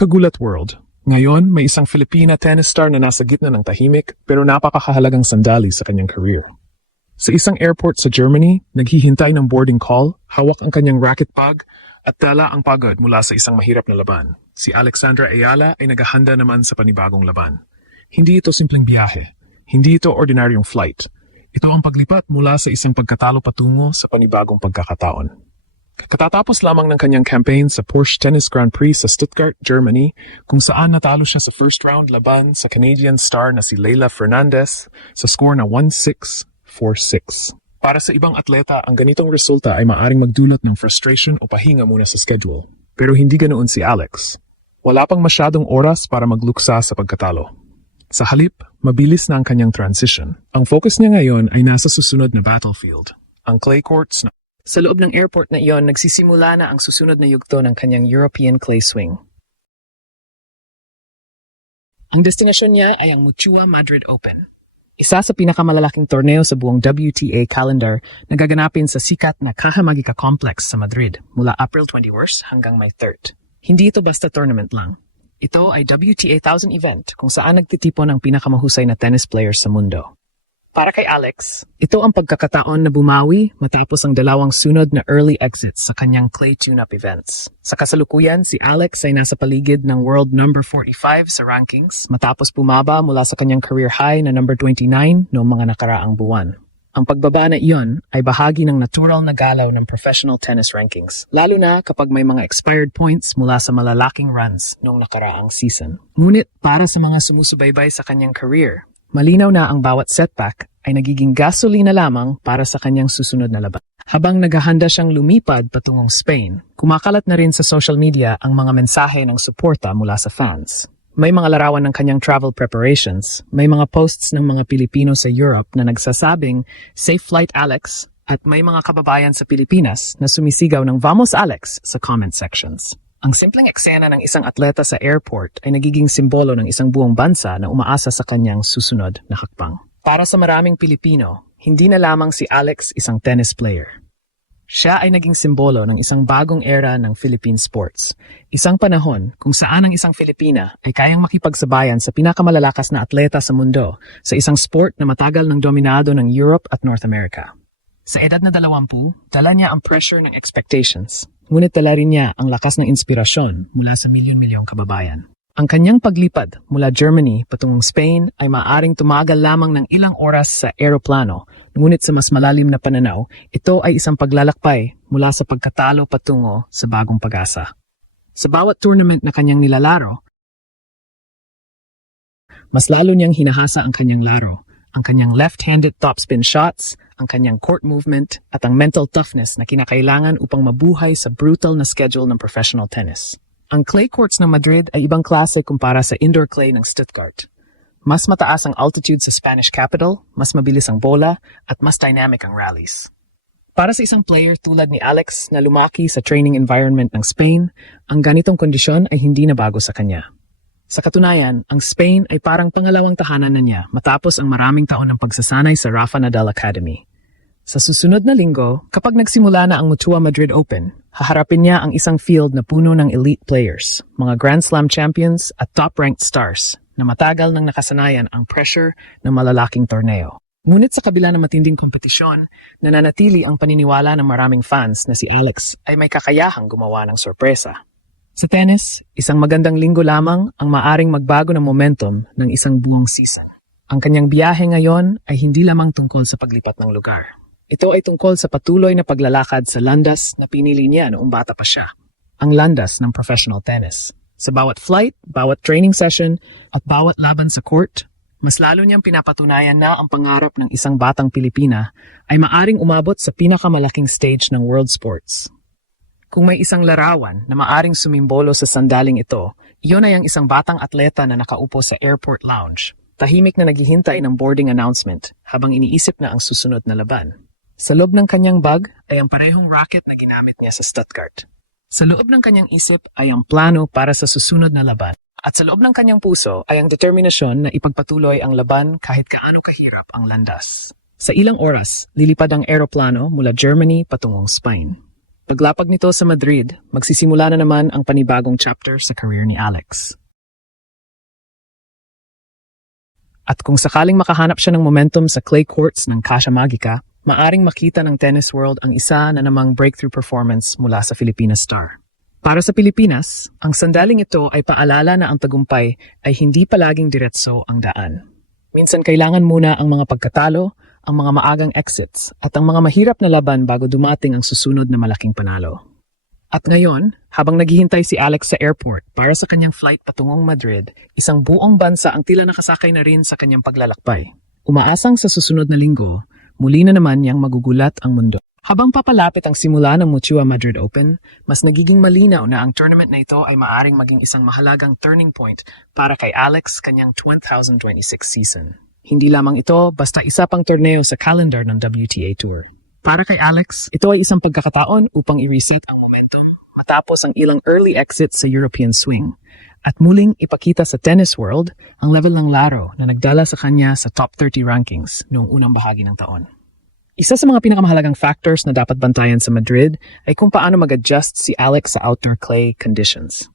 Kagulat World. Ngayon, may isang Filipina tennis star na nasa gitna ng tahimik pero napakahalagang sandali sa kanyang career. Sa isang airport sa Germany, naghihintay ng boarding call, hawak ang kanyang racket bag at dala ang pagod mula sa isang mahirap na laban. Si Alexandra Ayala ay naghahanda naman sa panibagong laban. Hindi ito simpleng biyahe. Hindi ito ordinaryong flight. Ito ang paglipat mula sa isang pagkatalo patungo sa panibagong pagkakataon. Katatapos lamang ng kanyang campaign sa Porsche Tennis Grand Prix sa Stuttgart, Germany, kung saan natalo siya sa first round laban sa Canadian star na si Leylah Fernandez sa score na 1-6, 4-6. Para sa ibang atleta, ang ganitong resulta ay maaring magdulot ng frustration o pahinga muna sa schedule. Pero hindi ganoon si Alex. Wala pang masyadong oras para magluksa sa pagkatalo. Sa halip, mabilis na ang kanyang transition. Ang focus niya ngayon ay nasa susunod na battlefield, ang clay courts na Sa loob ng airport na iyon, nagsisimula na ang susunod na yugto ng kanyang European clay swing. Ang destinasyon niya ay ang Mutua Madrid Open. Isa sa pinakamalalaking torneo sa buong WTA calendar na gaganapin sa sikat na Caja Magica Complex sa Madrid mula April 21 hanggang May 3. Hindi ito basta tournament lang. Ito ay WTA 1000 event kung saan nagtitipon ang pinakamahusay na tennis players sa mundo. Para kay Alex, ito ang pagkakataon na bumawi matapos ang dalawang sunod na early exits sa kanyang clay tune-up events. Sa kasalukuyan, si Alex ay nasa paligid ng world number 45 sa rankings matapos bumaba mula sa kanyang career high na number 29 noong mga nakaraang buwan. Ang pagbaba na iyon ay bahagi ng natural na galaw ng professional tennis rankings, lalo na kapag may mga expired points mula sa malalaking runs noong nakaraang season. Ngunit para sa mga sumusubaybay sa kanyang career, malinaw na ang bawat setback ay nagiging gasolina lamang para sa kanyang susunod na laban. Habang naghahanda siyang lumipad patungong Spain, kumakalat na rin sa social media ang mga mensahe ng suporta mula sa fans. May mga larawan ng kanyang travel preparations, may mga posts ng mga Pilipino sa Europe na nagsasabing, "Safe flight Alex," at may mga kababayan sa Pilipinas na sumisigaw ng "Vamos Alex" sa comment sections. Ang simpleng eksena ng isang atleta sa airport ay nagiging simbolo ng isang buong bansa na umaasa sa kanyang susunod na hakbang. Para sa maraming Pilipino, hindi na lamang si Alex isang tennis player. Siya ay naging simbolo ng isang bagong era ng Philippine sports. Isang panahon kung saan ang isang Filipina ay kayang makipagsabayan sa pinakamalalakas na atleta sa mundo sa isang sport na matagal ng dominado ng Europe at North America. Sa edad na 20, dala niya ang pressure ng expectations. Ngunit dala rin niya ang lakas ng inspirasyon mula sa milyon-milyong kababayan. Ang kanyang paglipad mula Germany patungong Spain ay maaaring tumagal lamang ng ilang oras sa eroplano, ngunit sa mas malalim na pananaw, ito ay isang paglalakbay mula sa pagkatalo patungo sa bagong pag-asa. Sa bawat tournament na kanyang nilalaro, mas lalo niyang hinahasa ang kanyang laro, ang kanyang left-handed topspin shots, ang kanyang court movement, at ang mental toughness na kinakailangan upang mabuhay sa brutal na schedule ng professional tennis. Ang clay courts ng Madrid ay ibang klase kumpara sa indoor clay ng Stuttgart. Mas mataas ang altitude sa Spanish capital, mas mabilis ang bola, at mas dynamic ang rallies. Para sa isang player tulad ni Alex na lumaki sa training environment ng Spain, ang ganitong kondisyon ay hindi na bago sa kanya. Sa katunayan, ang Spain ay parang pangalawang tahanan na niya matapos ang maraming taon ng pagsasanay sa Rafa Nadal Academy. Sa susunod na linggo, kapag nagsimula na ang Mutua Madrid Open, haharapin niya ang isang field na puno ng elite players, mga Grand Slam champions at top-ranked stars na matagal nang nakasanayan ang pressure ng malalaking torneo. Ngunit sa kabila ng matinding kompetisyon, nananatili ang paniniwala ng maraming fans na si Alex ay may kakayahang gumawa ng sorpresa. Sa tennis, isang magandang linggo lamang ang maaring magbago ng momentum ng isang buong season. Ang kanyang biyahe ngayon ay hindi lamang tungkol sa paglipat ng lugar. Ito ay tungkol sa patuloy na paglalakad sa landas na pinili niya noong bata pa siya. Ang landas ng professional tennis. Sa bawat flight, bawat training session, at bawat laban sa court, mas lalo niyang pinapatunayan na ang pangarap ng isang batang Pilipina ay maaring umabot sa pinakamalaking stage ng world sports. Kung may isang larawan na maaring sumimbolo sa sandaling ito, iyon ay ang isang batang atleta na nakaupo sa airport lounge, tahimik na naghihintay ng boarding announcement habang iniisip na ang susunod na laban. Sa loob ng kanyang bag ay ang parehong racket na ginamit niya sa Stuttgart. Sa loob ng kanyang isip ay ang plano para sa susunod na laban. At sa loob ng kanyang puso ay ang determinasyon na ipagpatuloy ang laban kahit kaano kahirap ang landas. Sa ilang oras, lilipad ang eroplano mula Germany patungong Spain. Paglapag nito sa Madrid, magsisimula na naman ang panibagong chapter sa career ni Alex. At kung sakaling makahanap siya ng momentum sa clay courts ng Casa Magica, maaring makita ng tennis world ang isa na namang breakthrough performance mula sa Filipina star. Para sa Pilipinas, ang sandaling ito ay paalala na ang tagumpay ay hindi palaging diretso ang daan. Minsan kailangan muna ang mga pagkatalo, ang mga maagang exits, at ang mga mahirap na laban bago dumating ang susunod na malaking panalo. At ngayon, habang naghihintay si Alex sa airport para sa kanyang flight patungong Madrid, isang buong bansa ang tila nakasakay na rin sa kanyang paglalakbay. Umaasang sa susunod na linggo, muli na naman niyang magugulat ang mundo. Habang papalapit ang simula ng Mutua Madrid Open, mas nagiging malinaw na ang tournament na ito ay maaring maging isang mahalagang turning point para kay Alex kanyang 2026 season. Hindi lamang ito basta isa pang torneo sa calendar ng WTA Tour. Para kay Alex, ito ay isang pagkakataon upang i-reset ang momentum matapos ang ilang early exits sa European swing at muling ipakita sa tennis world ang level ng laro na nagdala sa kanya sa top 30 rankings noong unang bahagi ng taon. Isa sa mga pinakamahalagang factors na dapat bantayan sa Madrid ay kung paano mag-adjust si Alex sa outdoor clay conditions.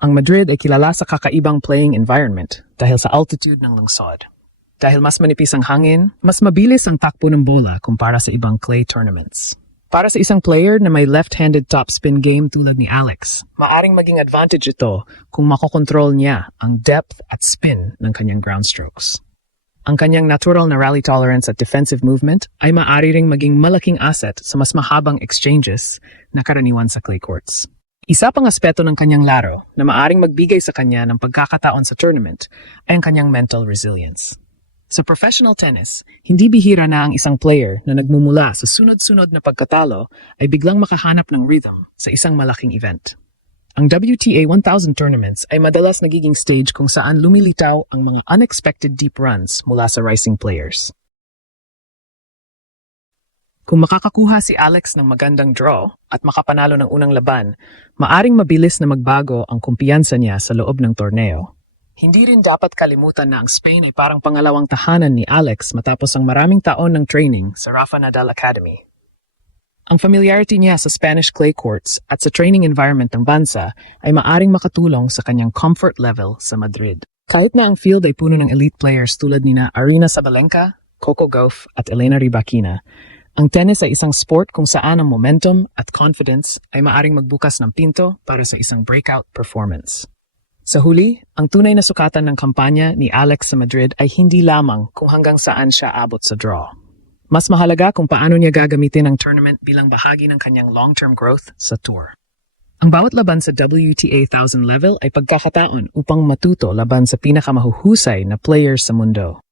Ang Madrid ay kilala sa kakaibang playing environment dahil sa altitude ng lungsod. Dahil mas manipis ang hangin, mas mabilis ang takbo ng bola kumpara sa ibang clay tournaments. Para sa isang player na may left-handed topspin game tulad ni Alex, maaring maging advantage ito kung makokontrol niya ang depth at spin ng kanyang ground strokes. Ang kanyang natural na rally tolerance at defensive movement ay maaari ring maging malaking asset sa mas mahabang exchanges na karaniwan sa clay courts. Isa pang aspeto ng kanyang laro na maaring magbigay sa kanya ng pagkakataon sa tournament ay ang kanyang mental resilience. Sa professional tennis, hindi bihira na ang isang player na nagmumula sa sunod-sunod na pagkatalo ay biglang makahanap ng rhythm sa isang malaking event. Ang WTA 1000 tournaments ay madalas nagiging stage kung saan lumilitaw ang mga unexpected deep runs mula sa rising players. Kung makakakuha si Alex ng magandang draw at makapanalo ng unang laban, maaring mabilis na magbago ang kumpiyansa niya sa loob ng torneo. Hindi rin dapat kalimutan na ang Spain ay parang pangalawang tahanan ni Alex matapos ang maraming taon ng training sa Rafa Nadal Academy. Ang familiarity niya sa Spanish clay courts at sa training environment ng bansa ay maaring makatulong sa kanyang comfort level sa Madrid. Kahit na ang field ay puno ng elite players tulad nina Aryna Sabalenka, Coco Gauff at Elena Rybakina, ang tennis ay isang sport kung saan ang momentum at confidence ay maaring magbukas ng pinto para sa isang breakout performance. Sa huli, ang tunay na sukatan ng kampanya ni Alex sa Madrid ay hindi lamang kung hanggang saan siya abot sa draw. Mas mahalaga kung paano niya gagamitin ang tournament bilang bahagi ng kanyang long-term growth sa tour. Ang bawat laban sa WTA 1000 level ay pagkakataon upang matuto laban sa pinakamahuhusay na players sa mundo.